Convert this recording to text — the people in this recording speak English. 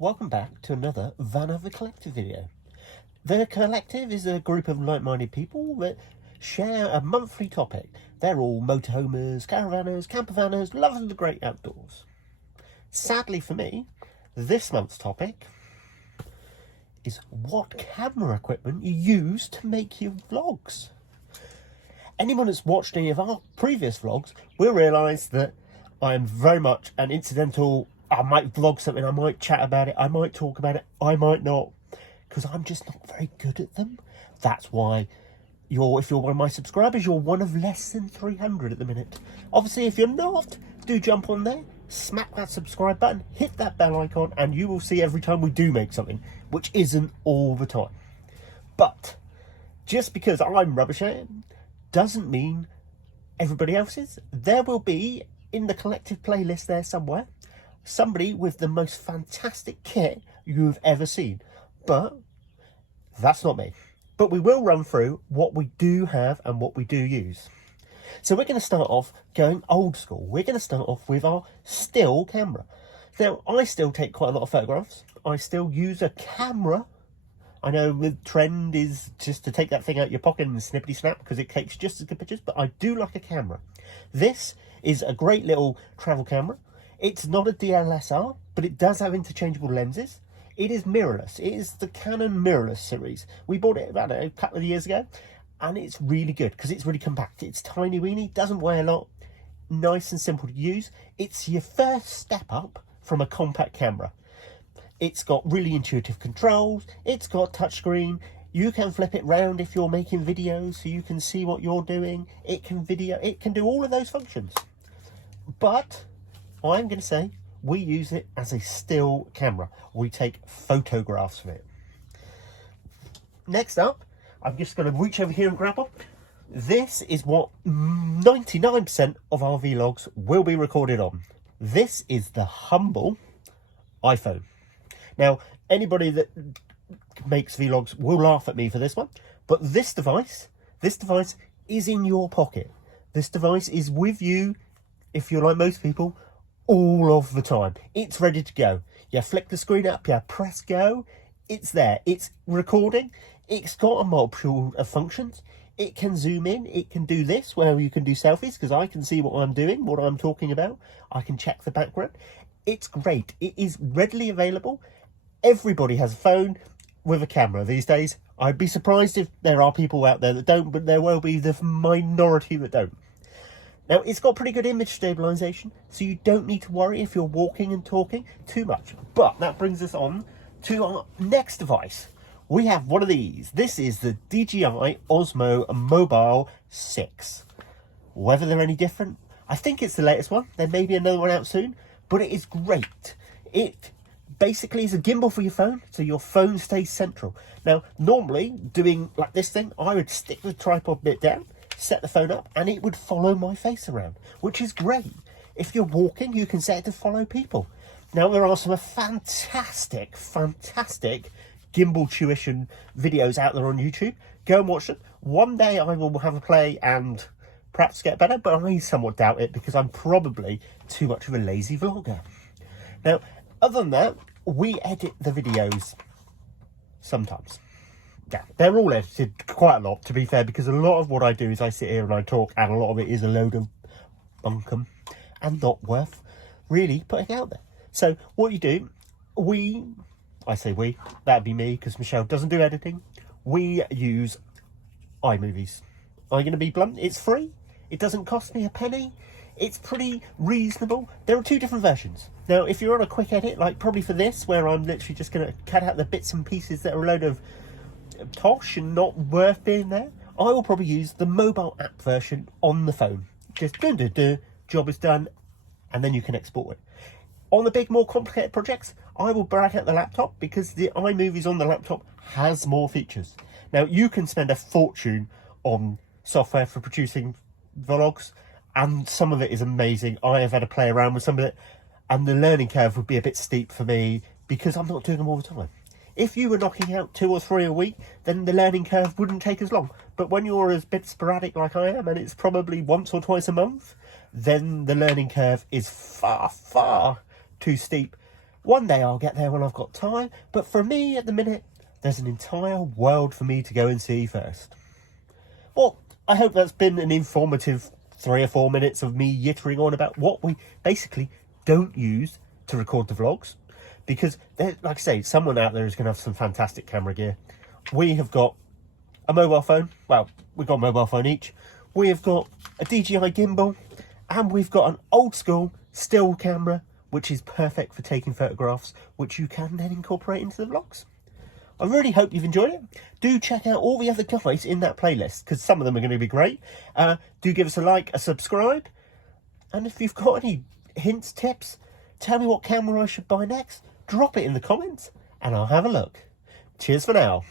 Welcome back to another Vanother Collective video. The Collective is a group of like-minded people that share a monthly topic. They're all motorhomers, caravanners, campervanners, lovers of the great outdoors. Sadly for me, this month's topic is what camera equipment you use to make your vlogs. Anyone that's watched any of our previous vlogs will realise that I am very much an incidental. I might vlog something, I might chat about it, I might talk about it, I might not, because I'm just not very good at them. That's why if you're one of my subscribers, you're one of less than 300 at the minute. Obviously, if you're not, do jump on there, smack that subscribe button, hit that bell icon, and you will see every time we do make something, which isn't all the time. But just because I'm rubbish at it doesn't mean everybody else is. There will be, in the Collective playlist there somewhere, somebody with the most fantastic kit you've ever seen, but that's not me. But we will run through what we do have and what we do use. So we're going to start off going old school. We're going to start off with our still camera. Now, I still take quite a lot of photographs. I still use a camera. I know the trend is just to take that thing out of your pocket and snippety snap because it takes just as good pictures, but I do like a camera. This is a great little travel camera. It's not a DSLR, but it does have interchangeable lenses. It is mirrorless. It is the Canon mirrorless series. We bought it about a couple of years ago, and it's really good because it's really compact. It's tiny weeny, doesn't weigh a lot, nice and simple to use. It's your first step up from a compact camera. It's got really intuitive controls. It's got touchscreen. You can flip it round if you're making videos so you can see what you're doing. It can do all of those functions. But I'm going to say we use it as a still camera. We take photographs of it. Next up, I'm just going to reach over here and grab one. This is what 99% of our vlogs will be recorded on. This is the humble iPhone. Now, anybody that makes vlogs will laugh at me for this one, but this device is in your pocket. This device is with you, if you're like most people, all of the time. It's ready to go. You flick the screen up, you press go, it's there. It's recording. It's got a multitude of functions. It can zoom in. It can do this, where you can do selfies, because I can see what I'm doing, what I'm talking about. I can check the background. It's great. It is readily available. Everybody has a phone with a camera these days. I'd be surprised if there are people out there that don't, but there will be the minority that don't. Now, it's got pretty good image stabilization, so you don't need to worry if you're walking and talking too much. But that brings us on to our next device. We have one of these. This is the DJI Osmo Mobile 6. Whether they're any different, I think it's the latest one. There may be another one out soon, but it is great. It basically is a gimbal for your phone, so your phone stays central. Now, normally, doing like this thing, I would stick the tripod bit down, set the phone up, and it would follow my face around, which is great. If you're walking, you can set it to follow people. Now, there are some fantastic gimbal tuition videos out there on YouTube. Go and watch them. One day I will have a play and perhaps get better, but I somewhat doubt it because I'm probably too much of a lazy vlogger. Now, other than that, we edit the videos sometimes. Yeah, they're all edited quite a lot, to be fair, because a lot of what I do is I sit here and I talk, and a lot of it is a load of bunkum and not worth really putting out there. So what you do, I say we, that'd be me, because Michelle doesn't do editing. We use iMovies. I'm going to be blunt, it's free. It doesn't cost me a penny. It's pretty reasonable. There are two different versions. Now, if you're on a quick edit, like probably for this, where I'm literally just going to cut out the bits and pieces that are a load of tosh and not worth being there, I will probably use the mobile app version on the phone. Just job is done, and then you can export it. On the big, more complicated projects, I will break out the laptop because the iMovies on the laptop has more features. Now, you can spend a fortune on software for producing vlogs, and some of it is amazing. I have had to play around with some of it, and the learning curve would be a bit steep for me because I'm not doing them all the time. If you were knocking out 2 or 3 a week, then the learning curve wouldn't take as long. But when you're a bit sporadic like I am, and it's probably once or twice a month, then the learning curve is far too steep One day I'll get there when I've got time, but for me at the minute, there's an entire world for me to go and see first. Well, I hope that's been an informative 3 or 4 minutes of me yittering on about what we basically don't use to record the vlogs. Because, like I say, someone out there is going to have some fantastic camera gear. We have got a mobile phone. Well, we've got a mobile phone each. We have got a DJI gimbal. And we've got an old school still camera, which is perfect for taking photographs, which you can then incorporate into the vlogs. I really hope you've enjoyed it. Do check out all the other guys in that playlist, because some of them are going to be great. Do give us a like, a subscribe. And if you've got any hints, tips, tell me what camera I should buy next. Drop it in the comments and I'll have a look. Cheers for now.